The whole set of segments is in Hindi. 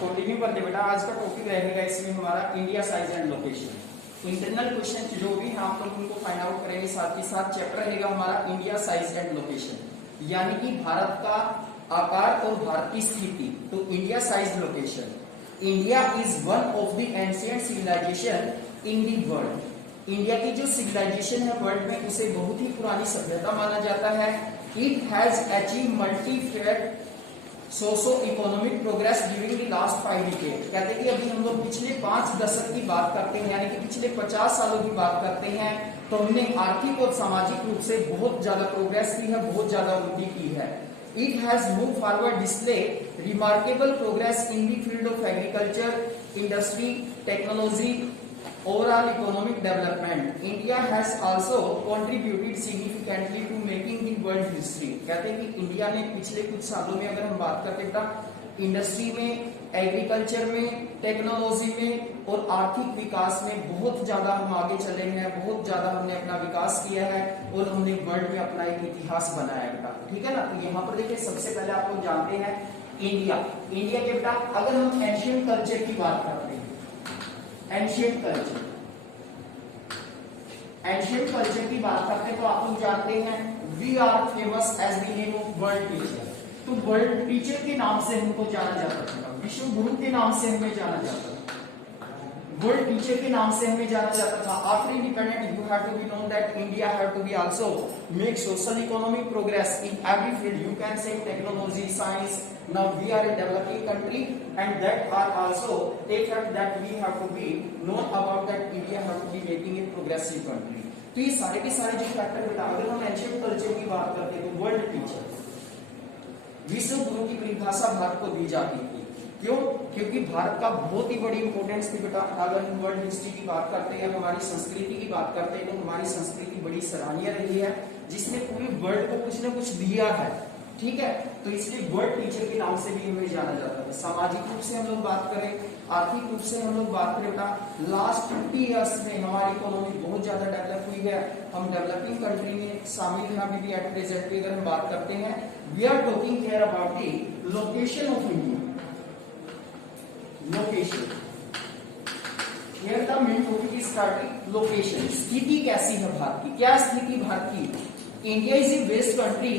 कंटिन्यू करते बेटा। आज का टॉपिक रहेगा इसमें हमारा India size and location. Internal question जो भी है आप लोग उनको फाइंड आउट करेंगे। साथ ही साथ चैप्टर रहेगा हमारा इंडिया साइज एंड लोकेशन, यानी कि भारत का आकार और भारत की स्थिति। तो India size location, India is one of the ancient civilization in the world. India की जो सिविलाइजेशन है वर्ल्ड में, उसे बहुत ही पुरानी सभ्यता माना जाता है। It has achieve multifaced socio economic progress during the last 5 decade. कहते हैं कि अभी हम लोग पिछले 5 दशक की बात करते हैं, यानी कि पिछले 50 सालों की बात करते हैं, तो हमने आर्थिक और सामाजिक रूप से बहुत ज्यादा प्रोग्रेस की है, बहुत ज्यादा उन्नति की है। It has move forward display remarkable progress in the field of agriculture, industry, technology, overall economic development. India has also contributed significantly to making the world history. कहते हैं कि इंडिया ने पिछले कुछ सालों में अगर हम बात करते हैं इंडस्ट्री में, एग्रीकल्चर में, टेक्नोलॉजी में और आर्थिक विकास में बहुत ज्यादा हम आगे चले हैं, बहुत ज्यादा हमने अपना विकास किया है और हमने वर्ल्ड में अपना एक इतिहास बनाया बेटा। ठीक है ना। तो यहाँ पर देखिए सबसे पहले आप लोग जानते हैं इंडिया के बेटा, अगर हम एंशिएंट कल्चर की बात करते हैं, एंशिएंट कल्चर की बात करते हैं तो आप लोग जानते हैं we are famous as the name of world teacher. तो वर्ल्ड टीचर के नाम से हमको जाना जाता था, विश्व गुरु के नाम से हमें जाना जाता था, वर्ल्ड टीचर के नाम से हमें जाना जाता था। After independent you have to be known that India have to be also make social economic progress in every field. You can say technology, science. Now we are a developing country and that are also a fact that we have to be known about that India have to be making a progressive country। तो ये सारे के सारे जो फैक्टर बेटा, अगर हम एंशिएंट कल्चर की बात करते हैं तो वर्ल्ड टीचर, विश्व गुरु की परिभाषा भारत को दी जाती थी। क्यों? क्योंकि भारत का बहुत ही बड़ी इंपोर्टेंस थी बेटा। अगर हम वर्ल्ड हिस्ट्री की बात करते हैं, हमारी संस्कृति की बात करते हैं, तो हमारी संस्कृति बड़ी सराहनीय रही है, जिसने पूरे वर्ल्ड को कुछ न कुछ दिया है। ठीक है। तो इसलिए वर्ल्ड टीचर के नाम से भी हमें जाना जाता है। सामाजिक रूप से हम लोग बात करें, आर्थिक रूप से हम लोग बात करें बेटा, लास्ट 50 ईयर्स में हमारी इकोनॉमी बहुत ज्यादा डेवलप हुई है। हम डेवलपिंग कंट्री में शामिल हैं अभी भी एट प्रेजेंट की अगर हम बात करते हैं। We are talking care about the location of India. Location, here the main topic is starting location. स्थिति कैसी है भारत की, क्या स्थिति भारत की? India is a vast country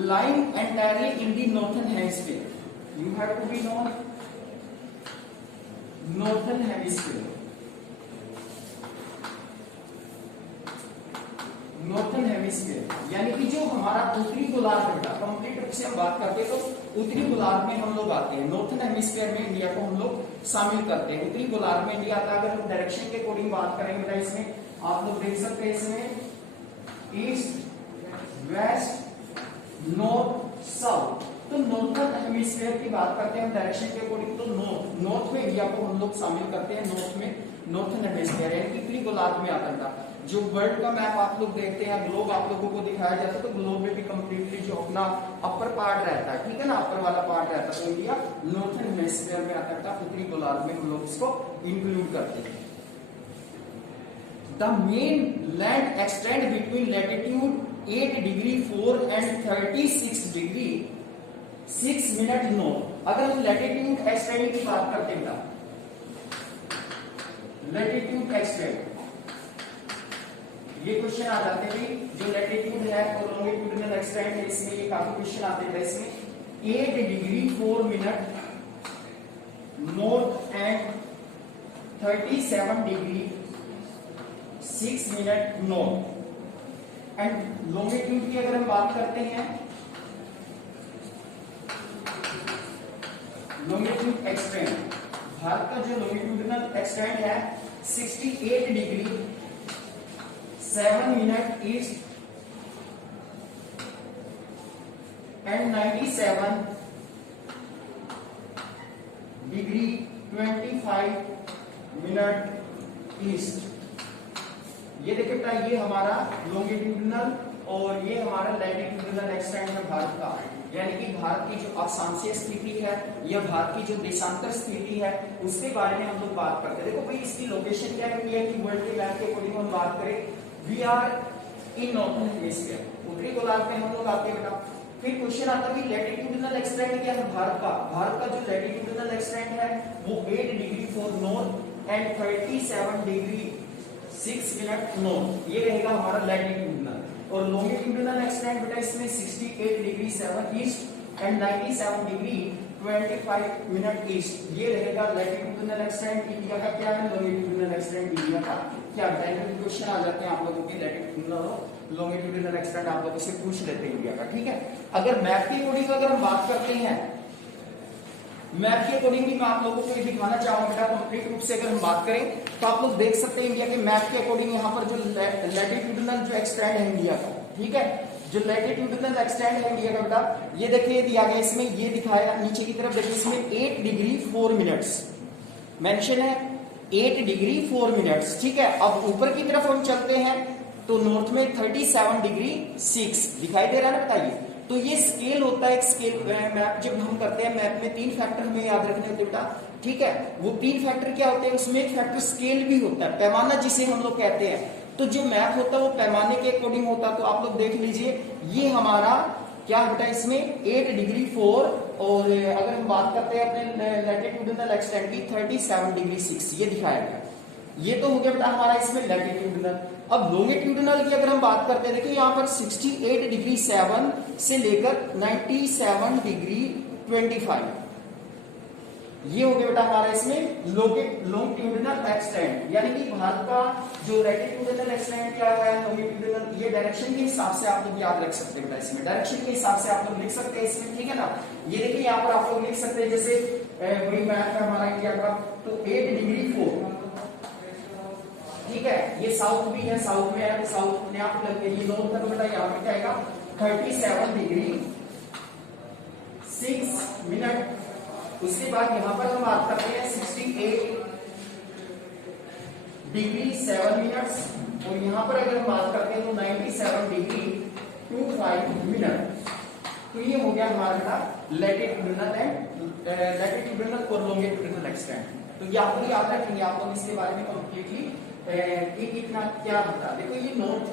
lying entirely in the northern hemisphere. You have to be known northern hemisphere. Northern hemisphere यानी कि जो हमारा उत्तरी गोलार्ध बेटा, कंप्लीट रूप से हम बात करते हैं तो उत्तरी गोलार्ध में हम लोग आते हैं। नॉर्थन हेमिस्फीयर में इंडिया को हम लोग शामिल करते हैं। उत्तरी गोलार्ध में इंडिया आता है। अगर हम डायरेक्शन के अकॉर्डिंग बात करेंगे बेटा, इसमें आप लोग देख सकते हैं, इसमें ईस्ट, वेस्ट, नॉर्थ, साउथ। तो नॉर्थन हेमिस्फीयर की बात करते हैं हम डायरेक्शन के अकॉर्डिंग, तो नॉर्थ में इंडिया को हम लोग शामिल करते हैं। नॉर्थ में नॉर्थन हेमिस्फीयर यानी कि उत्तरी गोलार्ध में आता था। जो वर्ल्ड का मैप आप लोग देखते हैं, ग्लोब आप लोगों को दिखाया जाता है, तो ग्लोब में भी कंप्लीटली जो अपना अपर पार्ट रहता है, ठीक है ना, अपर वाला पार्ट रहता है, तो इंडिया नॉर्थन हेमिस्फीयर में आता था। उत्तरी गोलार्ध में हम लोग इसको इंक्लूड करते हैं। The main land extend between latitude 8 degree 4 and 36 degree 6 minute north. अगर हम लैटिट्यूड एक्सटेंड की बात करते हैं, लैटिट्यूड एक्सटेंड, ये क्वेश्चन आ जाते हैं जो लैटिट्यूड है और लॉन्गिट्यूडिनल एक्सटेंड है, इसमें ये काफी क्वेश्चन आते हैं। इसमें 8 degree 4 minute north and 37 degree 6 minute north. And longitude की अगर हम बात करते हैं, लॉन्गिट्यूड एक्सटेंड, भारत का जो लॉन्गिट्यूडिनल एक्सटेंड है 68 degree 7 minute east and 97 degree 25 minute east. ये देखिए बेटा, ये हमारा लॉन्गिट्यूडिनल और ये हमारा लैटिट्यूडिनल एक्सटेंड है भारत का। यानी कि भारत की जो अक्षांशीय स्थिति है या भारत की जो देशांतर स्थिति है उसके बारे में हम लोग बात करते हैं। देखो भाई, इसकी लोकेशन क्या है इंडिया की वर्ल्ड के मैप के अकॉर्डिंग हम बात करें, we are in northern hemisphere, उत्तरी गोलार्ध में हम लोग आते हैं बेटा। फिर क्वेश्चन आता है लैटिट्यूडिनल एक्सटेंट क्या है भारत का जो लैटिट्यूडिनल एक्सटेंट है वो 8 degree for north and 37 degree 6 minute north, ये रहेगा हमारा लैटिट्यूडिनल। और लॉन्गिट्यूडिनल एक्सटेंट बेटा इसमें 68 degree 7 east and 97 degree 25 minute east, ये रहेगा लैटिट्यूडिनल एक्सटेंट इंडिया का क्या है, लॉन्गिट्यूडिनल एक्सटेंट इंडिया का क्या है। क्वेश्चन आ जाते हैं आप लोगों के लैटिट्यूडिनल लॉन्गिट्यूडिनल एक्सटेंट आप लोगों से पूछ लेते हैं इंडिया का, ठीक है। अगर मैप के अकॉर्डिंग अगर हम बात करते हैं, मैप के अकॉर्डिंग भी मैं आप लोगों को ये दिखाना चाहूंगा बेटा कंप्लीट रूप से अगर हम बात करें तो आप लोग देख सकते हैं इंडिया के मैप के अकॉर्डिंग यहाँ पर जो लैटिट्यूडिनल जो एक्सटेंट है इंडिया का, ठीक है, जो लैटिट्यूडिनल एक्सटेंट है इंडिया का बेटा ये देखिए दिया गया इसमें, ये दिखाया नीचे की तरफ देखिए इसमें 8 डिग्री 4 मिनट्स मेंशन है, 8 डिग्री 4 मिनट्स, ठीक है। अब ऊपर की तरफ हम चलते हैं तो नॉर्थ में 37 डिग्री 6 दिखाई दे रहा है ना, बताइए। तो ये स्केल होता है, एक स्केल मैप जब हम करते हैं मैप में 3 फैक्टर हमें याद रखने होते बेटा, ठीक है। वो 3 फैक्टर क्या होते हैं, उसमें एक फैक्टर स्केल भी होता है, पैमाना जिसे हम लोग कहते हैं। तो जो मैप होता है वो पैमाने के अकॉर्डिंग होता है। तो आप लोग देख लीजिए ये हमारा क्या बेटा इसमें 8 डिग्री 4 और अगर हम बात करते हैं अपने लैटिट्यूडिनल एक्सटेंट की 37 डिग्री 6 ये दिखाया गया। ये तो हो गया बेटा हमारा इसमें लैटिट्यूडिनल। अब लॉन्गिट्यूडिनल की अगर हम बात करते हैं देखिए यहाँ पर 68 डिग्री 7 से लेकर 97 डिग्री 25 ये हो गया बेटा हमारा इसमें लॉन्गिट्यूडिनल एक्सटेंट, यानी कि भारत का जो लैटिट्यूडिनल एक्सटेंट क्या है लॉन्गिट्यूडिनल, ये डायरेक्शन के हिसाब से आप लोग याद रख सकते हैं बेटा, इसमें डायरेक्शन के हिसाब से आप लोग लिख सकते हैं इसमें, ठीक है ना। ये देखिए यहाँ पर आप लोग लिख सकते हैं जैसे वही मैप है हमारा इंडिया का, तो 8 डिग्री 4, ठीक है, ये साउथ भी है, साउथ में है तो साउथ अपने आप लग गया, ये नॉर्थ है तो बेटा यहाँ पे क्या आएगा 37 डिग्री 6 मिनट। उसके बाद यहां पर हम बात करते हैं 68 डिग्री 7 मिनट्स और यहां पर अगर हम बात करते हैं तो 97 डिग्री 25 मिनट। तो ये हो गया हमारा लैटिट्यूडिनल और लॉन्गिट्यूडिनल एक्सटेंट। तो ये आप लोग याद रखेंगे, आप लोग इसके बारे में कंप्लीटली कितना क्या होता है। देखो ये नॉर्थ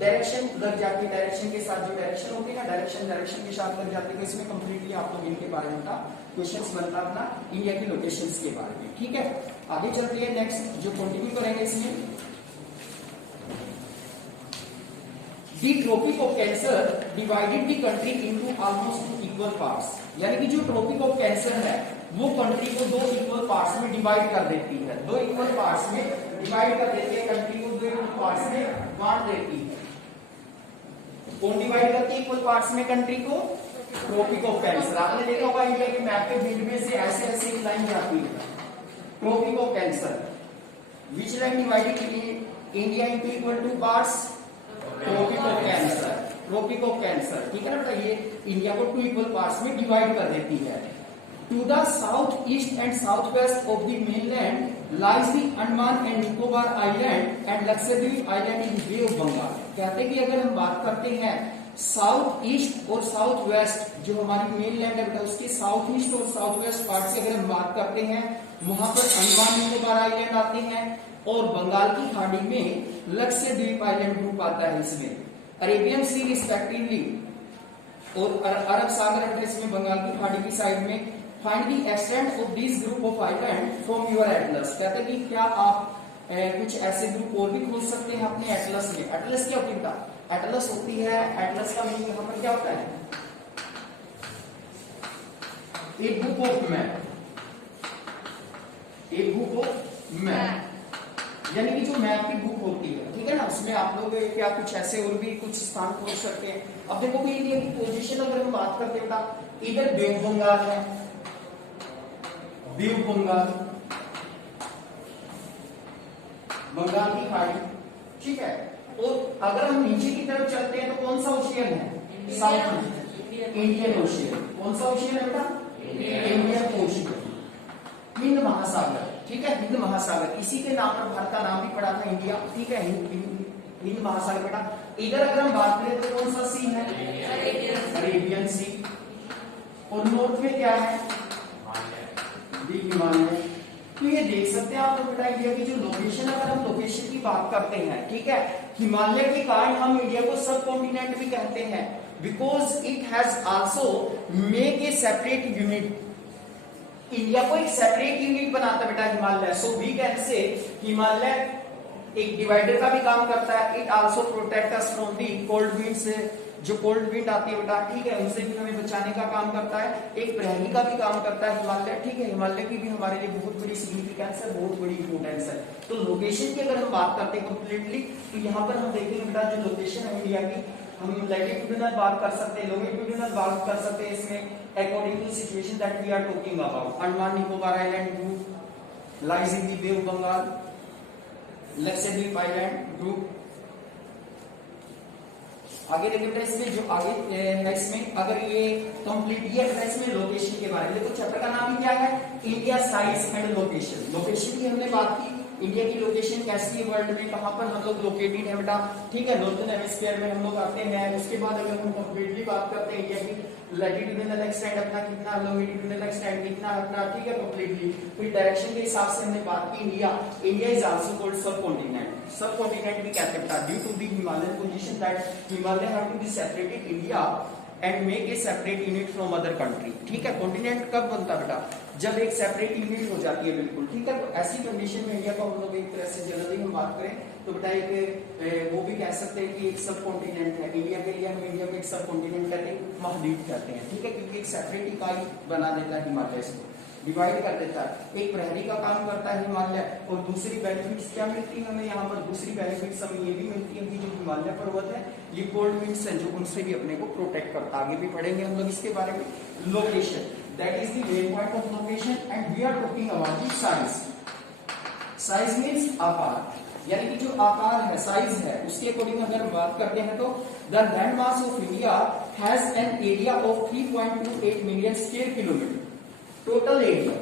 डायरेक्शन लग जाती है, डायरेक्शन के साथ जो डायरेक्शन होती है ना, डायरेक्शन के साथ लग जाती है, इसमें कंप्लीटली आप लोग इनके बारे में क्वेश्चंस बनता अपना इंडिया की लोकेशंस के बारे में, ठीक है। आगे चलते हैं नेक्स्ट जो कंटिन्यू करेंगे इसमें the tropic of cancer divided the country into almost equal parts, यानी कि जो ट्रॉपिक ऑफ कैंसर है वो कंट्री को 2 इक्वल पार्ट्स में डिवाइड कर देती है, 2 इक्वल पार्ट्स में डिवाइड कर देती है, कंट्री को 2 इक्वल पार्ट्स में बांट देती है। कौन डिवाइड करती है इक्वल पार्ट्स में कंट्री को, ट्रॉपिक ऑफ कैंसर। आपने देखा होगा इंडिया के मैप के बीच में से ऐसे ऐसे एक लाइन जाती है, tropic of cancer, which line divided India into equal two parts, tropic of cancer, tropic of cancer, ठीक है ना बेटा। ये इंडिया को 2 इक्वल पार्ट्स में डिवाइड कर देती है। To the south east and south west of the mainland lies the Andaman and Nicobar island and Lakshadweep island in bay of Bengal. कहते हैं कि अगर हम बात करते हैं साउथ ईस्ट और साउथ वेस्ट जो हमारी मेन लैंड है उसके साउथ ईस्ट और साउथ वेस्ट पार्ट से अगर हम बात करते हैं वहां पर अंडमान निकोबार आइलैंड आते हैं और बंगाल की खाड़ी में लक्षद्वीप आइलैंड ग्रुप आता है, इसमें अरेबियन सी रिस्पेक्टिवली और अरब सागर इसमें बंगाल की खाड़ी की साइड में। Find the extent of this group of island from your Atlas. कहते हैं कि क्या आप कुछ ऐसे ग्रुप और भी खोज सकते हैं अपने एटलस में। एटलस क्या होती है, एटलस होती है, एटलस का मीनिंग यहाँ पर क्या होता है, एक बुक ऑफ मैप, एक बुक ऑफ मैप, यानी कि जो मैप की बुक होती है, ठीक है ना, उसमें आप लोग क्या कुछ ऐसे और भी कुछ स्थान खोज सकते हैं। अब देखो कि इंडिया की पोजीशन अगर हम बात करते हैं बेटा, इधर बे ऑफ बंगाल है, बे ऑफ बंगाल, बंगाल की खाड़ी, ठीक है। और अगर हम नीचे की तरफ चलते हैं तो कौन सा ओशियन है, साउथ इंडियन ओशियन। कौन सा ओशियन है बेटा, इंडियन ओशियन, हिंद महासागर, ठीक है, हिंद महासागर, इसी के नाम पर भारत का नाम भी पड़ा था इंडिया, ठीक है, हिंद महासागर बेटा। इधर अगर हम बात करें तो कौन सा सी है, अरेबियन सी, और नॉर्थ में क्या है, हिमालय। तो ये देख सकते हैं आप लोग बेटा इंडिया की जो लोकेशन, अगर हम लोकेशन की बात करते हैं, ठीक है, हिमालय के कारण हम इंडिया को सब कॉन्टिनेंट भी कहते हैं। Because it has also make a separate unit, India को एक सेपरेट यूनिट बनाता है बेटा Himalaya. So we can say Himalaya एक डिवाइडर का भी काम करता है। It also protect us from the cold wind से, जो कोल्ड विंड आती है बेटा, ठीक है, उनसे भी हमें बचाने का काम करता है। एक प्रहरी का भी काम करता है हिमालय, ठीक है। हिमालय की भी हमारे लिए बहुत बड़ी सिग्निफिकेंस है, बहुत बड़ी इंपोर्टेंस है। तो लोकेशन की अगर हम बात करते हैं कंप्लीटली, तो यहाँ पर हम देखेंगे बेटा जो लोकेशन है इंडिया की, हम लैटिट्यूडिनल बात कर सकते हैं, लॉन्गिट्यूडिनल बात कर सकते हैं इसमें, according to situation that we are talking about. Andaman Nicobar island group lies in the bay of Bengal, Lakshadweep island group. आगे देखिए बेटा इसमें जो आगे है, इसमें अगर ये कंप्लीट ये है इसमें लोकेशन के बारे में। देखो चैप्टर का नाम ही क्या है, India size and location. Location की हमने बात की, इंडिया की लोकेशन कैसी है वर्ल्ड में, कहां पर हम लोग लोकेटेड है बेटा, ठीक है, नॉर्थन हेमिस्फीयर में हम लोग आते हैं। उसके बाद अगर हम कंप्लीटली बात करते हैं इंडिया की लैटिट्यूडिनल एक्सटेंट अपना कितना, लॉन्गिट्यूडिनल एक्सटेंट कितना अपना, ठीक है, कंप्लीटली। फिर डायरेक्शन के हिसाब से हमने बात की India is also called subcontinent. Subcontinent भी कहते हैं due to the Himalayan position that Himalaya have to be separated India and make a separate unit from other country, ठीक है। कॉन्टिनेंट कब बनता बेटा, जब एक सेपरेट यूनिट हो जाती है, बिल्कुल, ठीक है। तो ऐसी कंडीशन में इंडिया को हम लोग एक तरह से जनरली हम बात करें तो बेटा एक वो भी कह सकते हैं कि एक सब कॉन्टिनेंट है इंडिया के लिए। हम इंडिया को एक सब कॉन्टिनेंट कहते हैं, महाद्वीप कहते हैं, ठीक है, क्योंकि एक सेपरेट इकाई बना देता है हिमालय, इसको डिवाइड कर देता है। एक प्रहरी का काम करता है हिमालय। और दूसरी बेनिफिट्स क्या मिलती है हमें यहाँ पर, दूसरी बेनिफिट्स हमें ये भी मिलती है कि जो हिमालय पर्वत है ये कोल्ड विंड्स है जो उनसे भी अपने को प्रोटेक्ट करता है। आगे भी पढ़ेंगे हम लोग इसके बारे में। Location that is the main point of location and we are talking about the size. Size means आकार, यानी कि जो आकार है, साइज है, उसके अकॉर्डिंग अगर हम बात करते हैं तो the land mass of India has an area of 3.28 million square kilometre. Total area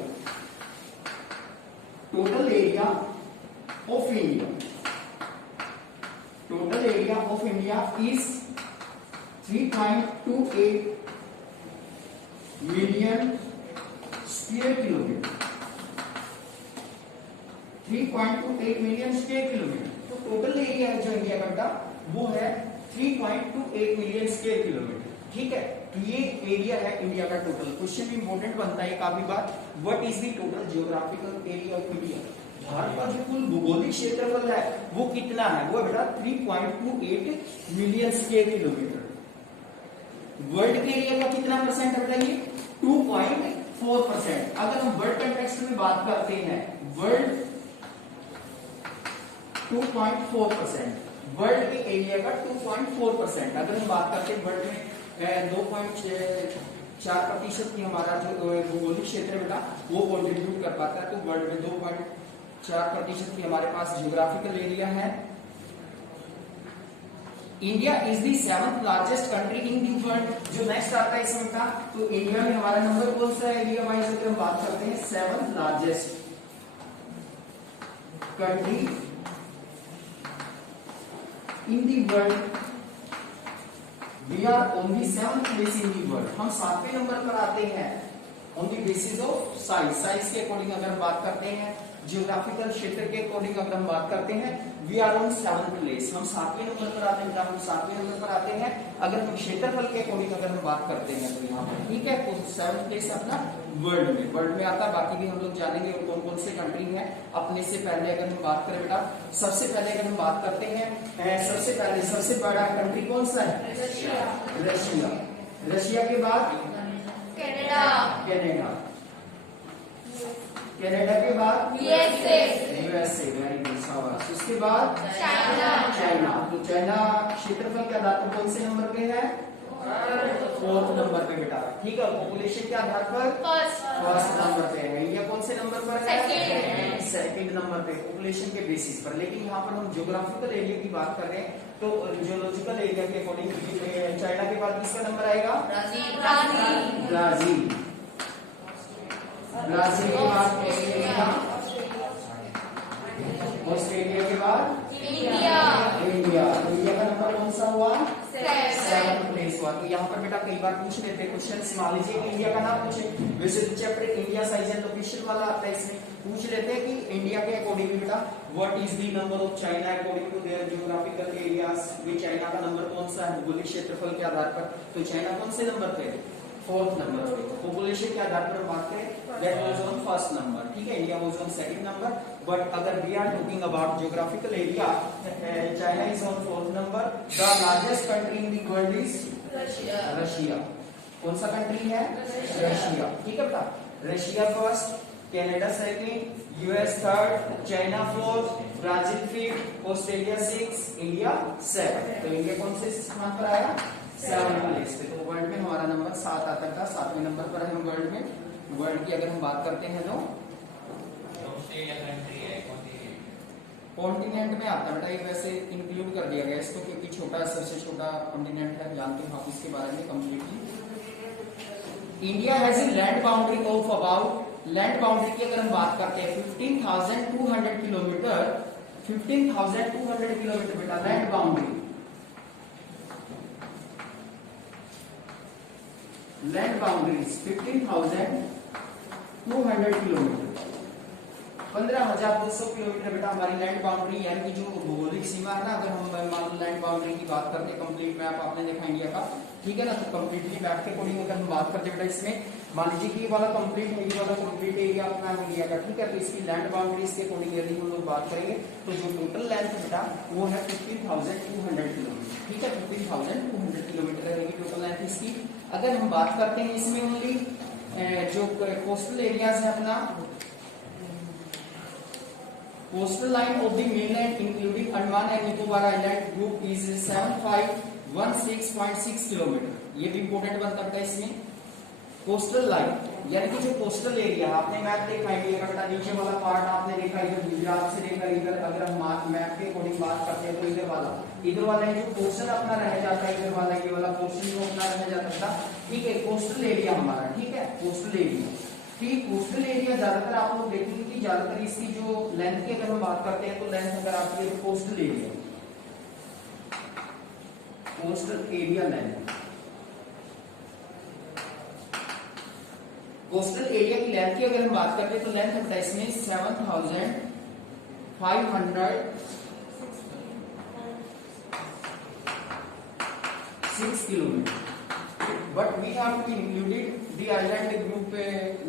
of India, total area of India is 3.28 million square kilometre. 3.28 million square kilometre. तो टोटल एरिया है जो इंडिया का वो है 3.28 मिलियन स्क्वायर किलोमीटर, ठीक है। तो ये एरिया है इंडिया का टोटल। क्वेश्चन भी इंपॉर्टेंट बनता है काफी बार, what is the total geographical area of India. Bharat का जो कुल भौगोलिक क्षेत्रफल है वो कितना है, वो बेटा 3.28 मिलियन स्क्वायर किलोमीटर। वर्ल्ड के एरिया का कितना परसेंट है बेटा, ये 2.4%। अगर हम वर्ल्ड कंटेक्स्ट में बात करते हैं, वर्ल्ड 2.4%, वर्ल्ड के एरिया का 2.4%। अगर हम बात करते हैं वर्ल्ड में 2.4% की हमारा जो भौगोलिक क्षेत्र बेटा वो कॉन्ट्रीब्यूट कर पाता है। तो वर्ल्ड में 2.4% की हमारे पास जियोग्राफिकल एरिया है। India is the 7th largest country in the world. जो नेक्स्ट आता है इसमें का, तो इंडिया में हमारा नंबर कौन सा है एरिया वाइज अगर हम बात करते हैं, 7th largest country in the world. We are on the 7th place in the world। हम 7वें नंबर पर आते हैं on the basis of size. Size के अकॉर्डिंग अगर हम बात करते हैं, जियोग्राफिकल क्षेत्र के अकॉर्डिंग अगर हम बात करते हैं, we are on 7th place. हम 7वें नंबर पर आते हैं, हम 7वें नंबर पर आते हैं। अगर हम क्षेत्रफल के अकॉर्डिंग अगर हम बात करते हैं तो यहाँ पर, ठीक है, तो 7th प्लेस अपना वर्ल्ड में आता है। बाकी भी हम लोग जानेंगे कौन कौन से कंट्री हैं। अपने से पहले अगर हम बात करें बेटा, सबसे पहले अगर हम बात करते हैं, सबसे बड़ा कंट्री कौन सा है, रशिया। रशिया के बाद कनाडा के बाद यूएसए, वेरी गुड, शाबाश। उसके बाद चाइना। तो चाइना क्षेत्रफल के आधार पर कौन से नंबर पे है, 4th नंबर पे बेटा, ठीक है। पॉपुलेशन के आधार पर फर्स्ट नंबर पे है। इंडिया कौन से नंबर पर है, सेकंड नंबर पे पॉपुलेशन के बेसिस पर। लेकिन यहाँ पर हम ज्योग्राफिकल एरिया की बात कर रहे हैं, तो जियोलॉजिकल एरिया के अकॉर्डिंग चाइना के बाद किसका नंबर आएगा, ब्राजील। ब्राजील के बाद ऑस्ट्रेलिया के बाद इंडिया। इंडिया का नंबर कौन सा हुआ, 7th प्लेस हुआ। तो यहाँ पर बेटा कई बार पूछ लेते क्वेश्चन, मान लीजिए इंडिया का नाम पूछे, वैसे तो chapter India size and location वाला आता है, इसमें पूछ लेते हैं कि इंडिया के अकॉर्डिंग बेटा what is the number of China according to their geographical areas, वे चाइना का नंबर कौन सा है भौगोलिक क्षेत्रफल के आधार पर। तो चाइना कौन से नंबर पे, 4th नंबर पे। पॉपुलेशन के आधार पर बात करें that was on 1st number, ठीक है, India was on 2nd number. But अगर we are talking about geographical area, China is on 4th number. The largest country in the world is Russia. कौन सा कंट्री है, रशिया, ठीक है बेटा। Russia first, Canada second, US third, China fourth, Brazil fifth, Australia 6, India 7। तो इंडिया कौन से स्थान पर आया, 7 प्लेस पे। तो वर्ल्ड में हमारा नंबर 7 आता था, 7वें नंबर पर है हम वर्ल्ड में। वर्ल्ड की अगर हम बात करते हैं तो कॉन्टिनेंट में आता है बेटा, ये वैसे इंक्लूड कर दिया गया इसको क्योंकि छोटा, सबसे छोटा कॉन्टिनेंट है, जानते हो आप इसके बारे में completely. India has a land boundary of about, land boundary की अगर हम बात करते हैं 15,200 किलोमीटर, 15,200 किलोमीटर बेटा land boundary, land boundaries 15,200 kilometre, 15,200 kilometre बेटा हमारी लैंड बाउंड्री, यानी कि जो भौगोलिक सीमा है ना, अगर हम मान लो लैंड बाउंड्री की बात करते हैं, कंप्लीट मैप आपने देखा इंडिया का, ठीक है ना। तो कंप्लीटली मैप के अकॉर्डिंग अगर हम बात करते हैं बेटा, इसमें मान लीजिए कि ये वाला कंप्लीट है, ये वाला कंप्लीट एरिया अपना इंडिया का, ठीक है। तो इसकी लैंड बाउंड्रीज के अकॉर्डिंग यदि हम लोग बात करेंगे तो जो टोटल लेंथ बेटा वो है 15,200 किलोमीटर, ठीक है। 15,200 किलोमीटर रहेगी टोटल लेंथ इसकी। अगर हम बात करते हैं इसमें ओनली जो कोस्टल एरियाज है अपना, coastal line of the mainland including Andaman and Nicobar island group is 7516.6 kilometre. ये भी इंपोर्टेंट बनता है इसमें। कोस्टल लाइन यानी कि जो कोस्टल एरिया, आपने मैप देखा इंडिया का बेटा, नीचे वाला पार्ट आपने देखा इधर गुजरात से देखा इधर, अगर हम मैप के अकॉर्डिंग बात करते हैं तो इधर वाला जो पोर्शन अपना रह जाता है, इधर वाला ये वाला पोर्शन जो अपना रह जाता है, ठीक है, कोस्टल एरिया हमारा, ठीक है, कोस्टल एरिया। ठीक, कोस्टल एरिया ज्यादातर आप लोग देखेंगे कि ज्यादातर इसकी जो लेंथ की अगर हम बात करते हैं तो लेंथ अगर आपकी coastal area, coastal area length, coastal area की लेंथ की अगर हम बात करते हैं तो लेंथ होता है इसमें 7,506 kilometre. But we have to included the island group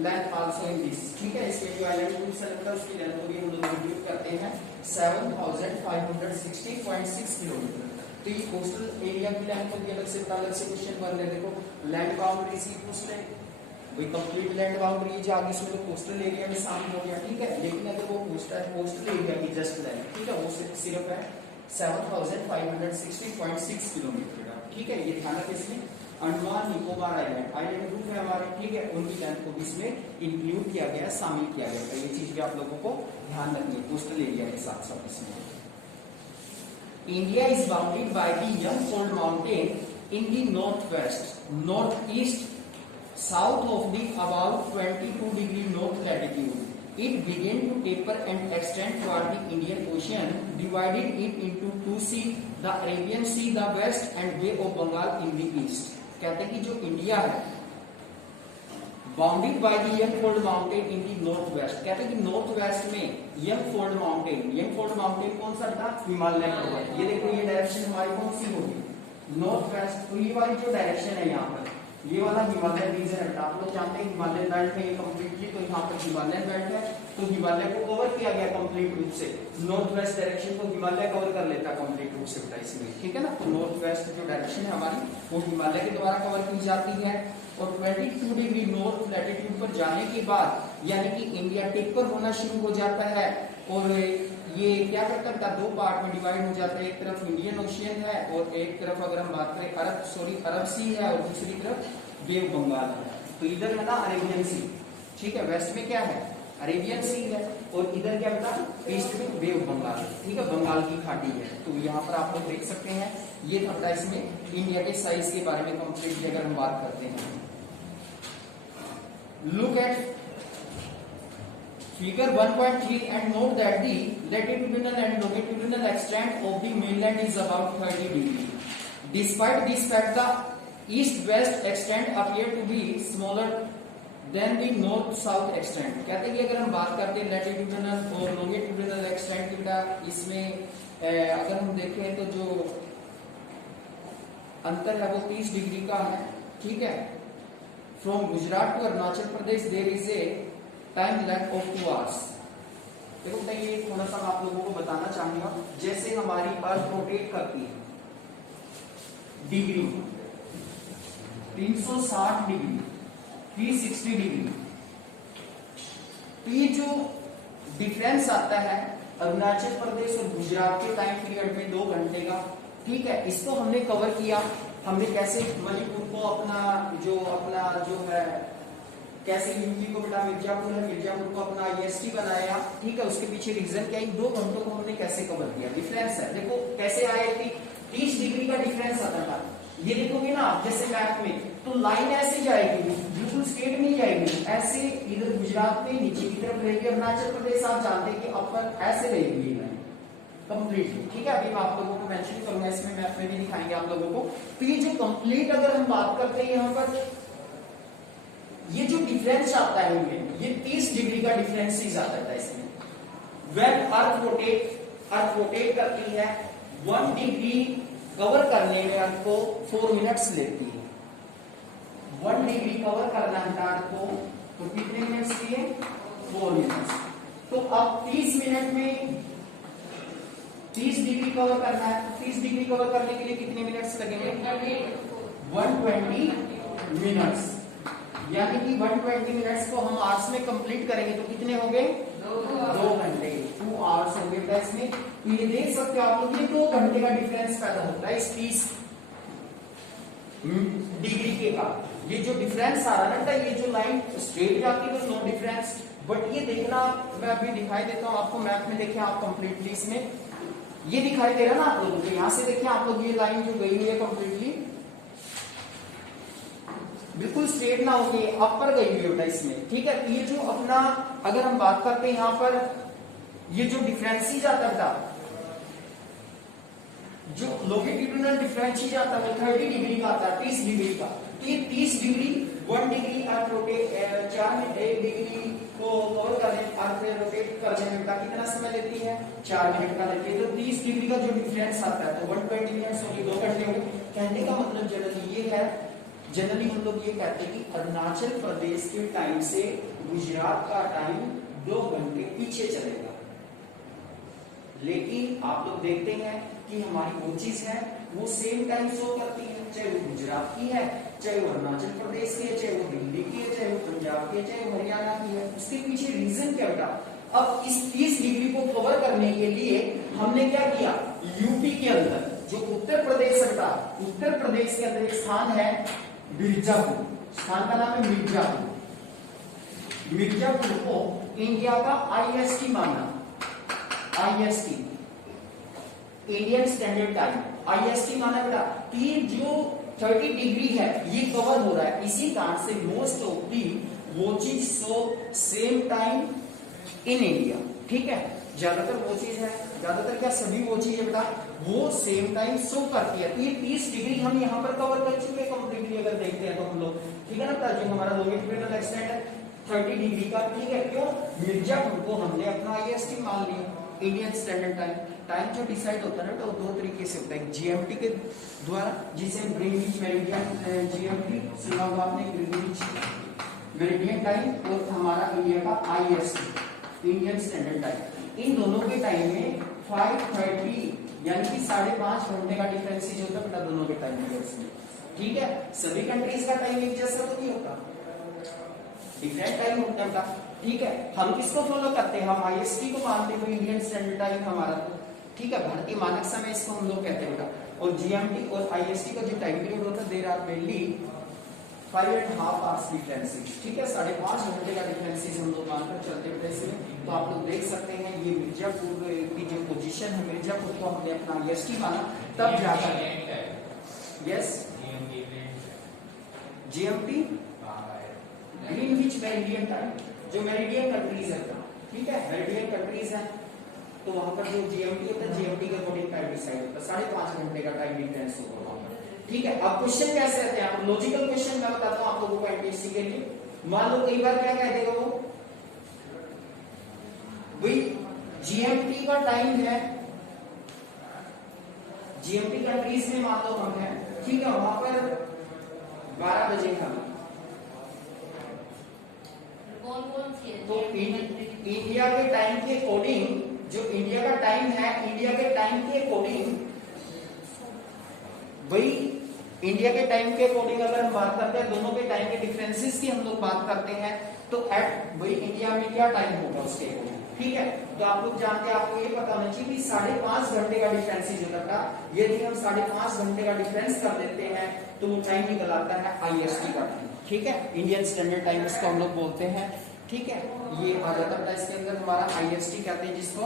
length also in this, ठीक है। इसमें जो आइलैंड ग्रुप सेलेक्ट है उसकी लेंथ भी हम लोग इंक्लूड करते हैं 7,560.6 किलोमीटर। तो ये कोस्टल एरिया की लेंथ को अलग से क्वेश्चन बन रहे, देखो लैंड बाउंड्री सी पूछ ले, वही कंप्लीट लैंड बाउंड्री जो आगे इसमें तो कोस्टल एरिया में शामिल हो गया, ठीक है। लेकिन अगर वो कोस्टल एरिया की जस्ट लेंथ, ठीक है, वो सिर्फ है 7,560.6 किलोमीटर, ठीक है। ये ध्यान रखें, इसमें अंडमान निकोबार आइलैंड ग्रुप है हमारे, ठीक है, उनकी लेंथ को भी इसमें इंक्लूड किया गया, शामिल किया गया। तो ये चीज भी आप लोगों को ध्यान रखनी है कोस्टल एरिया के साथ साथ इसमें। India is bounded by the young fold mountain in the north west, north east, south of the about 22 degree north latitude. It began to taper and extend toward the Indian Ocean, divided it into two seas, the Arabian Sea, the west, and Bay of Bengal in the east. कहते हैं कि जो इंडिया है bounded by the young fold mountain in the north west, कहते हैं कि नॉर्थ वेस्ट में यंगफोल्ड माउंटेन कौन सा था, हिमालय पर्वत। ये देखो ये डायरेक्शन हमारी कौन सी होगी, नॉर्थ वेस्ट। तो ये वाली जो डायरेक्शन है यहाँ पर, ये वाला हिमालय रीजन है, आप लोग जानते हैं हिमालयन बेल्ट में ये कंप्लीटली, तो यहाँ पर हिमालयन बेल्ट है, तो हिमालय को कवर किया गया कंप्लीट रूप से, नॉर्थ वेस्ट डायरेक्शन को हिमालय कवर कर लेता है कंप्लीट रूप से बेटा इसमें, ठीक है ना। तो नॉर्थ वेस्ट जो डायरेक्शन है हमारी वो हिमालय के द्वारा कवर की जाती है। और 22 डिग्री नॉर्थ लैटिट्यूड पर जाने के बाद यानी कि इंडिया टेपर होना शुरू हो जाता है, और ये क्या करता है, दो पार्ट में डिवाइड हो जाता है। एक तरफ इंडियन ओशियन है और एक तरफ अगर हम बात करें अरब सी है, और दूसरी तरफ बे ऑफ बंगाल है। तो इधर है ना अरेबियन सी, ठीक है, वेस्ट में क्या है अरेबियन सी है, और इधर क्या बता ईस्ट में बे ऑफ बंगाल, ठीक है, बंगाल की खाड़ी है। तो यहाँ पर आप लोग देख सकते हैं, ये था इसमें इंडिया के साइज के बारे में कंप्लीटली अगर हम बात करते हैं। Look at Figure 1.3 and note that the latitudinal and longitudinal extent of the mainland is about 30 degree. Despite this fact, the east west extent appear to be smaller than the north south extent. कहते हैं कि अगर हम बात करते हैं लैटिट्यूडिनल और लॉन्गिट्यूडिनल एक्सटेंट की बेटा, इसमें अगर हम देखें तो जो अंतर है वो 30 डिग्री का है, ठीक है। From Gujarat to Arunachal Pradesh there is a time lag of 2 hours. देखो बेटा ये थोड़ा सा आप लोगों को बताना चाहूंगा, जैसे हमारी अर्थ रोटेट करती है डिग्री 360 डिग्री 360 डिग्री, तो ये जो डिफरेंस आता है अरुणाचल प्रदेश और गुजरात के टाइम पीरियड में 2 घंटे का, ठीक है, इसको हमने कवर किया। हमने कैसे मणिपुर को अपना जो है कैसे यूपी को बेटा मिर्जापुर है, मिर्जापुर को अपना ईएसटी बनाया, ठीक है। उसके पीछे रीजन क्या है, 2 घंटों को हमने कैसे कवर किया, डिफरेंस है। देखो कैसे आया कि 30 डिग्री का डिफरेंस आता था। ये देखोगे ना जैसे मैप में, तो लाइन ऐसे जाएगी, बिल्कुल स्ट्रेट नहीं जाएगी, ऐसे इधर गुजरात में नीचे की तरफ रहेगी, अरुणाचल प्रदेश आप जानते हैं कि अपर ऐसे रहेगी लाइन कंप्लीटली, ठीक है। अभी मैं आप लोगों को मेंशन करूंगा, इसमें मैप में भी दिखाएंगे आप लोगों को। तो ये जो कंप्लीट अगर हम बात करते हैं यहाँ पर, ये जो डिफरेंस आता है इनमें, ये 30 डिग्री का डिफरेंस ही आता है इसमें। व्हेन अर्थ रोटेट करती है 1 डिग्री कवर करने में अर्थ को 4 मिनट्स लेती है। 1 डिग्री कवर करना है अर्थ को, तो कितने मिनट्स लिए, 4 मिनट्स। तो अब 30 मिनट में 30 डिग्री कवर करना है, तो 30 डिग्री कवर करने के लिए कितने मिनट्स लगेंगे, 120 मिनट्स। यानी कि 120 मिनट्स को हम आवर्स में कंप्लीट करेंगे तो कितने हो गए, 2 घंटे, 2 आवर्स हो गए इसमें। तो ये देख सकते हो आप लोग, ये 2 घंटे का डिफरेंस पैदा होता है इस 30 डिग्री के का। ये जो डिफरेंस आ रहा है ना, ये जो लाइन स्ट्रेट जाती है तो नो डिफरेंस, बट ये देखना मैं अभी दिखाई देता हूँ आपको मैप में। देखिए आप कंप्लीटली इसमें ये दिखाई दे रहा ना आप लोगों को, यहां से देखिए आप लोग, ये लाइन जो गई हुई है कंप्लीटली बिल्कुल स्ट्रेट ना होके अपर गई हुई होता है इसमें, ठीक है। ये जो अपना अगर हम बात करते हैं यहाँ पर, ये जो डिफरेंस ही जाता था, जो लॉन्गिट्यूडिनल डिफरेंस ही जाता है 30 डिग्री का आता है, 30 डिग्री का। तो ये 30 degree 1 degree earth rotate 1 degree को कवर करने अर्थ रोटेट करने में कितना समय लेती है, 4 मिनट का लेती है। तो 30 डिग्री का जो डिफरेंस आता है तो 120 मिनट्स होगी, 2 घंटे होंगे। कहने का मतलब जनरली ये है, जनरली हम लोग ये कहते हैं कि अरुणाचल प्रदेश के टाइम से गुजरात का टाइम 2 घंटे पीछे चलेगा। लेकिन आप लोग देखते हैं कि हमारी वो चीज है वो सेम टाइम शो करती है, चाहे वो गुजरात की है, चाहे वो अरुणाचल प्रदेश की है, चाहे वो दिल्ली की है, चाहे वो पंजाब की है, चाहे वो हरियाणा की है। उसके पीछे रीजन क्या बेटा, अब इस 30 डिग्री को कवर करने के लिए हमने क्या किया, यूपी के अंदर जो उत्तर प्रदेश था, उत्तर प्रदेश के अंदर एक स्थान है मिर्जापुर, स्थान का नाम है मिर्जापुर। मिर्जापुर को इंडिया का आईएसटी माना, IST Indian standard time, IST माना बेटा। तो ये जो 30 डिग्री है ये कवर हो रहा है, इसी कारण से most of the watches show same time in India, ठीक है। ज्यादातर वो चीज है, ज्यादातर क्या सभी वो चीज है बेटा, वो सेम टाइम शो करती है। तो ये 30 डिग्री हम यहाँ पर कवर कर चुके हैं कंप्लीटली, अगर देखते हैं तो हम लोग, ठीक है ना। जो हमारा लॉन्गिट्यूडिनल एक्सटेंट है 30 डिग्री का, ठीक है। क्यों, मिर्जापुर को हमने अपना आईएसटी मान लिया, इंडियन स्टैंडर्ड टाइम। टाइम जो डिसाइड होता है ना तो 2 तरीके से होता है, जीएमटी के द्वारा, जिसे ग्रीनविच मेरिडियन, जीएमटी सुना होगा आपने, ग्रीनविच मेरिडियन टाइम, और हमारा इंडिया का आईएसटी इंडियन स्टैंडर्ड टाइम। इन दोनों के टाइम में 5:30 यानी कि 5.5 घंटे का डिफरेंस ही होता है बेटा दोनों के टाइम में, ठीक है। सभी कंट्रीज का टाइम एक जैसा तो नहीं होता, डिफरेंट टाइम होता है बेटा, ठीक है। हम किसको फॉलो करते हैं, हम आईएसटी को मानते हैं, इंडियन स्टैंडर्ड टाइम हमारा, ठीक है, भारतीय मानक समय इसको हम लोग कहते हैं बेटा। और जीएमटी और आईएसटी का जो टाइम पीरियड होता है there are mainly 5.5 hours differences, ठीक है। 5.5 घंटे का डिफरेंसेस हम लोग मानकर चलते हैं इसमें। तो आप लोग देख सकते हैं ये मिर्जापुर की जो पोजीशन है, मिर्जापुर को हमने अपना आईएसटी माना, तब जाकर yes GMT Greenwich meridian time, जो मेरिडियन कंट्रीज है, ठीक है, मेरिडियन कंट्रीज है, तो वहां पर जो जीएमटी होता है, जीएमटी के अकॉर्डिंग टाइम डिसाइड होता है, 5.5 घंटे का टाइम डिफरेंस होगा वहां पर, ठीक है, अब क्वेश्चन कैसे रहते हैं, आप लॉजिकल क्वेश्चन मैं बताता हूं आप लोगों को एमपीएससी के लिए। मान लो कई बार क्या कह देगा वो, भाई जीएमटी का टाइम है, जीएमटी कंट्रीज में मान लो हम हैं, ठीक है, वहां पर 12 बजे हम, कौन सी है तो इंडिया के टाइम के अकॉर्डिंग, जो इंडिया का टाइम है, इंडिया के टाइम के अकॉर्डिंग, भाई इंडिया के टाइम के अकॉर्डिंग अगर हम बात करते हैं, दोनों के टाइम के डिफरेंसेस की हम लोग बात करते हैं, तो एट भाई इंडिया में क्या टाइम होगा उसके अकॉर्डिंग, ठीक है। तो आप लोग जानते हैं, आपको ये पता होना चाहिए कि 5.5 घंटे का डिफरेंस ही जो था, यदि हम 5.5 घंटे का डिफरेंस कर देते हैं तो वो टाइम निकल आता है आईएसटी का टाइम, ठीक है, इंडियन स्टैंडर्ड टाइम इसको हम लोग बोलते हैं, ठीक है। ये आ जाता है इसके अंदर हमारा आईएसटी कहते हैं जिसको,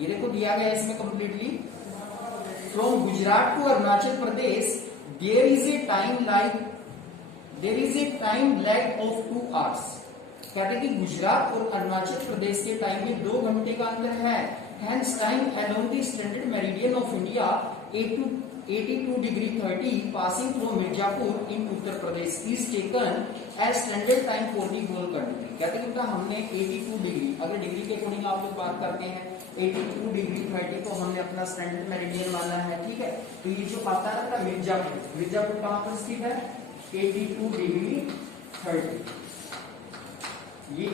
ये देखो दिया गया इसमें completely, from Gujarat to Arunachal Pradesh there is a time lag of 2 hours। कहते हैं कि गुजरात और अरुणाचल प्रदेश के टाइम में 2 घंटे का अंतर है। Hence time along the standard meridian of India 82 degree 30 passing from Mirzapur in Uttar Pradesh is taken as standard time for the whole country. कहते हैं कि हमने 82 डिग्री, अगर डिग्री के अकॉर्डिंग आप लोग बात करते हैं 82 डिग्री 30 तो हमने अपना स्टैंडर्ड मेरिडियन माना है, ठीक है। तो ये जो आता है ना मिर्जापुर, मिर्जापुर कहां पर स्थित है, 82 डिग्री 30, ये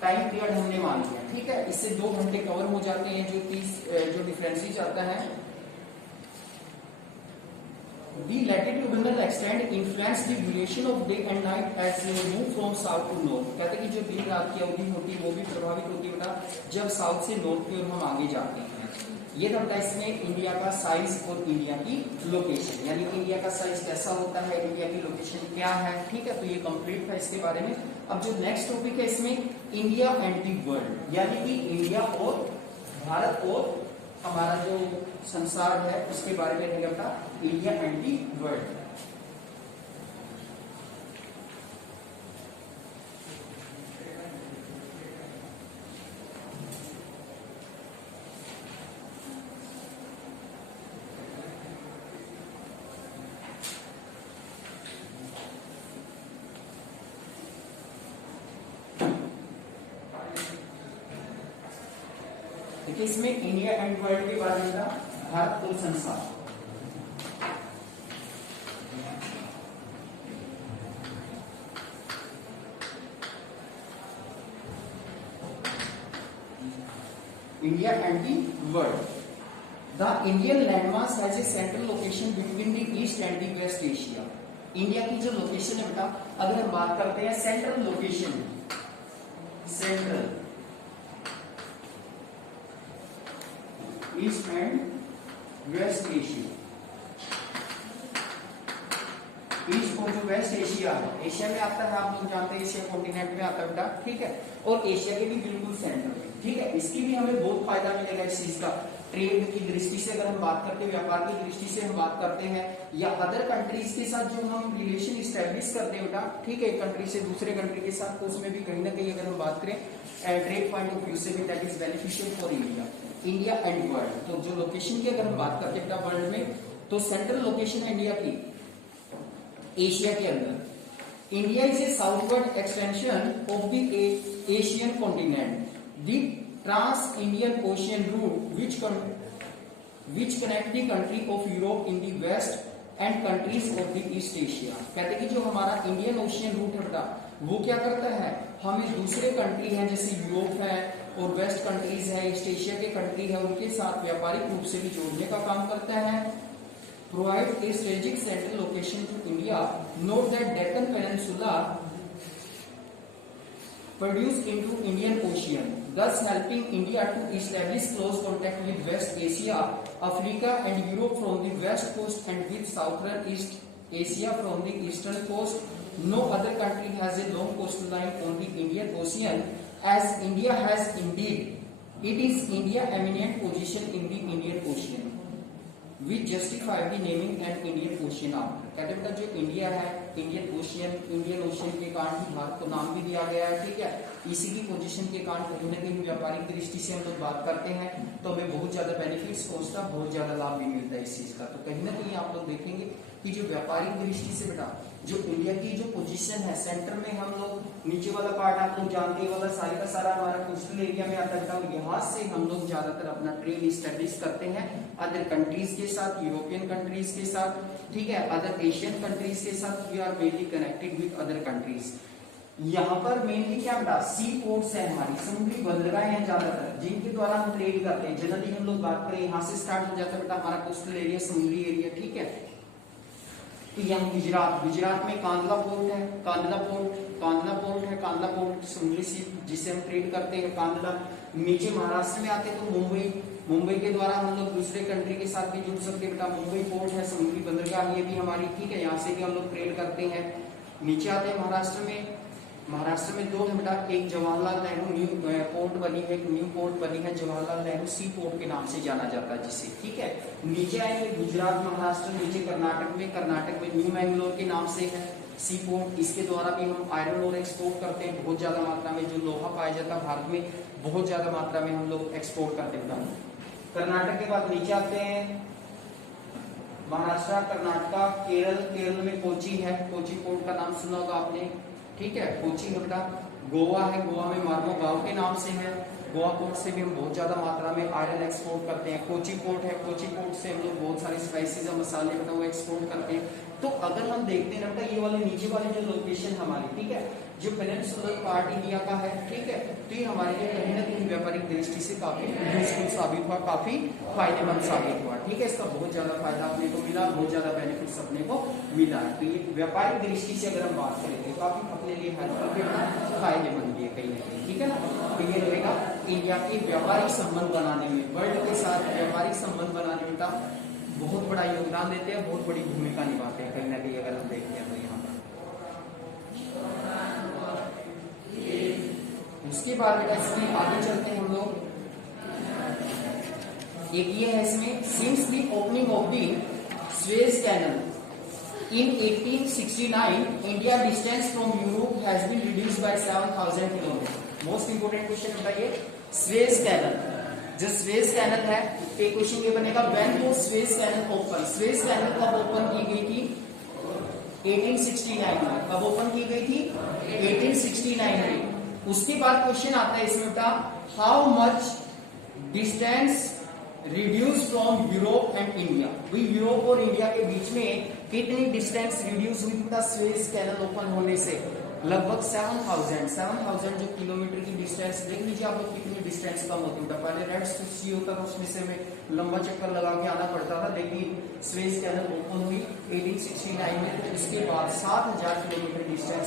टाइम पीरियड हमने मान लिया, ठीक है। इससे 2 घंटे कवर हो जाते हैं, जो डिफरेंसेस आता है। The latitudinal extent influence the duration of day and night as we move from south to north। कहते हैं कि जो दिन रात की अवधि होती है वो भी प्रभावित होती है बेटा, जब साउथ से नॉर्थ की ओर हम आगे जाते हैं। ये था इसमें इंडिया का साइज और इंडिया की लोकेशन, यानी इंडिया का साइज कैसा होता है, इंडिया की लोकेशन क्या है, ठीक है। तो ये कंप्लीट था इसके बारे में। अब जो नेक्स्ट टॉपिक है इसमें इंडिया एंड दी वर्ल्ड, यानी कि इंडिया और भारत और हमारा जो संसार है उसके बारे में रहेगा था, इंडिया एंड दी वर्ल्ड। देखिए इसमें इंडिया एंड वर्ल्ड के बारे में था, भारत और संसार। India and the world. The Indian landmass has a central location between the east and the west Asia. India की जो लोकेशन है बेटा, अगर हम बात करते हैं central location, central east and west Asia, east और जो वेस्ट एशिया है, एशिया में आता है, आप लोग जानते हैं एशिया कॉन्टिनेंट में आता है बेटा, ठीक है। और एशिया के भी बिल्कुल सेंटर में, ठीक है। इसकी भी हमें बहुत फायदा मिलेगा इस चीज का, ट्रेड की दृष्टि से अगर हम बात करते हैं, व्यापार की दृष्टि से हम बात करते हैं, या अदर कंट्रीज के साथ जो हम रिलेशन स्टैब्लिश करते हैं बेटा, ठीक है, एक कंट्री से दूसरे कंट्री के साथ, तो उसमें भी कहीं ना कहीं अगर हम बात करें ट्रेड पॉइंट ऑफ व्यू से भी that is beneficial for India. India and world, तो जो लोकेशन की अगर हम बात करते हैं वर्ल्ड में, तो सेंट्रल लोकेशन है इंडिया की एशिया के अंदर। India is a southward extension of the Asian continent, the trans Indian ocean route which connect the country of Europe in the west and countries of the East Asia। कहते हैं कि जो हमारा इंडियन ओशियन रूट है बेटा, वो क्या करता है, हमें दूसरे कंट्री हैं जैसे यूरोप है और वेस्ट कंट्रीज है, ईस्ट एशिया के कंट्री है, उनके साथ व्यापारिक रूप से भी जोड़ने का काम करता है। Provide a strategic central location to India. Note that Deccan peninsula produced into Indian Ocean, thus helping India to establish close contact with West Asia, Africa and Europe from the west coast and with southern East Asia from the eastern coast. No other country has a long coastline on the Indian Ocean as India has indeed. It is India's eminent position in the Indian Ocean which justify the naming an Indian Ocean after। कहते बेटा जो इंडिया है, इंडियन ओशियन के कारण ही भारत को नाम भी दिया गया है, ठीक है। इसी की पोजीशन के कारण कहीं ना कहीं व्यापारिक दृष्टि से हम लोग बात करते हैं तो हमें बहुत ज्यादा बेनिफिट्स पहुंचता, बहुत ज्यादा लाभ भी मिलता है इस चीज का। तो कहीं ना कहीं आप लोग देखेंगे कि जो व्यापारिक दृष्टि से बेटा जो इंडिया की जो पोजीशन है सेंटर में, हम लोग नीचे वाला पार्ट आप लोग जानते हैं, वाला सारी का सारा हमारा कोस्टल एरिया में आता है। यहाँ से हम लोग ज्यादातर अपना ट्रेड स्टैब्लिश करते हैं अदर कंट्रीज के साथ, यूरोपियन कंट्रीज के साथ, ठीक है, अदर एशियन कंट्रीज के साथ। We are mainly connected with other countries. यहाँ पर मेनली क्या बेटा सी पोर्ट्स है, हमारी समुद्री बंदरगाहें हैं ज्यादातर, जिनके द्वारा हम ट्रेड करते हैं। जनरली हम लोग बात करें यहाँ से स्टार्ट हो जाता है बेटा हमारा कोस्टल एरिया, समुद्री एरिया, ठीक है। तो यहाँ गुजरात में कांदला पोर्ट है, कांदला पोर्ट समुद्री सी जिसे हम ट्रेड करते हैं, कांदला। नीचे महाराष्ट्र में आते हैं तो मुंबई के द्वारा हम लोग दूसरे कंट्री के साथ भी जुड़ सकते हैं बेटा। मुंबई पोर्ट है, समुद्री बंदरगाह ये भी हमारी, ठीक है, यहाँ से भी हम लोग ट्रेड करते हैं। नीचे आते हैं महाराष्ट्र में दो है बेटा, एक जवाहरलाल नेहरू न्यू पोर्ट बनी है, एक न्यू पोर्ट बनी है जवाहरलाल नेहरू सी पोर्ट के नाम से जाना जाता है जिसे, ठीक है। नीचे आएंगे गुजरात महाराष्ट्र, नीचे कर्नाटक में न्यू मैंगलोर के नाम से है सी पोर्ट। इसके द्वारा भी हम आयरन ओर एक्सपोर्ट करते हैं बहुत ज्यादा मात्रा में। जो लोहा पाया जाता है भारत में बहुत ज्यादा मात्रा में हम लोग एक्सपोर्ट करते हैं। कर्नाटक के बाद नीचे आते हैं महाराष्ट्र, कर्नाटका, केरल में कोची है, कोची पोर्ट का नाम सुना होगा आपने, ठीक है, कोची है बेटा। गोवा है, गोवा में मार्मो गांव के नाम से है। गोवा पोर्ट से भी हम बहुत ज्यादा मात्रा में आयरन एक्सपोर्ट करते हैं। कोची पोर्ट है, कोची पोर्ट से हम लोग बहुत सारे स्पाइसेस और मसाले बेटा वो एक्सपोर्ट करते हैं। तो अगर हम देखते हैं बेटा ये वाले नीचे वाले जो लोकेशन हमारी, ठीक है, जो पेनिनसुलर पार्ट इंडिया का है, ठीक है, तो ये हमारे लिए कहीं ना कहीं व्यापारिक दृष्टि से काफी यूजफुल साबित हुआ, काफी फायदेमंद साबित हुआ, ठीक है। इसका बहुत ज्यादा फायदा अपने को मिला, बहुत ज्यादा बेनिफिट्स अपने को मिला है। तो ये व्यापारिक दृष्टि से अगर हम बात करें तो काफी अपने लिए हेल्पफुल, फायदेमंद भी है कहीं ना कहीं, ठीक है ना। तो ये रहेगा इंडिया के व्यापारिक संबंध बनाने में, वर्ल्ड के साथ व्यापारिक संबंध बनाने में का बहुत बड़ा योगदान देते हैं, बहुत बड़ी भूमिका निभाते हैं कहीं ना कहीं अगर हम देखते हैं तो यहाँ पर। उसके बाद बेटा इसमें आगे चलते हैं हम लोग। एक ये है इसमें, since the opening of the Suez canal in 1869 India distance from Europe has been reduced by 7,000 kilometre. Most important question बताइए, स्वेज कैनल, जो स्वेज कैनल है एक क्वेश्चन ये बनेगा, when was Suez canal open. Suez canal कब ओपन की गई थी? 1869 में। कब ओपन की गई थी? 1869 में। उसके बाद क्वेश्चन आता है इसमें बेटा, how much distance reduce from Europe and India. भाई यूरोप और इंडिया के बीच में कितनी डिस्टेंस रिड्यूस हुई थी स्वेज कैनल ओपन होने से? लगभग 7,000 जो किलोमीटर की डिस्टेंस, देख लीजिए आप लोग कितनी डिस्टेंस कम होती है। पहले रेड सी होता था, उसमें से हमें लंबा चक्कर लगा के आना पड़ता था, लेकिन स्वेज कैनल ओपन हुई 1869 में, तो इसके बाद 7,000 किलोमीटर डिस्टेंस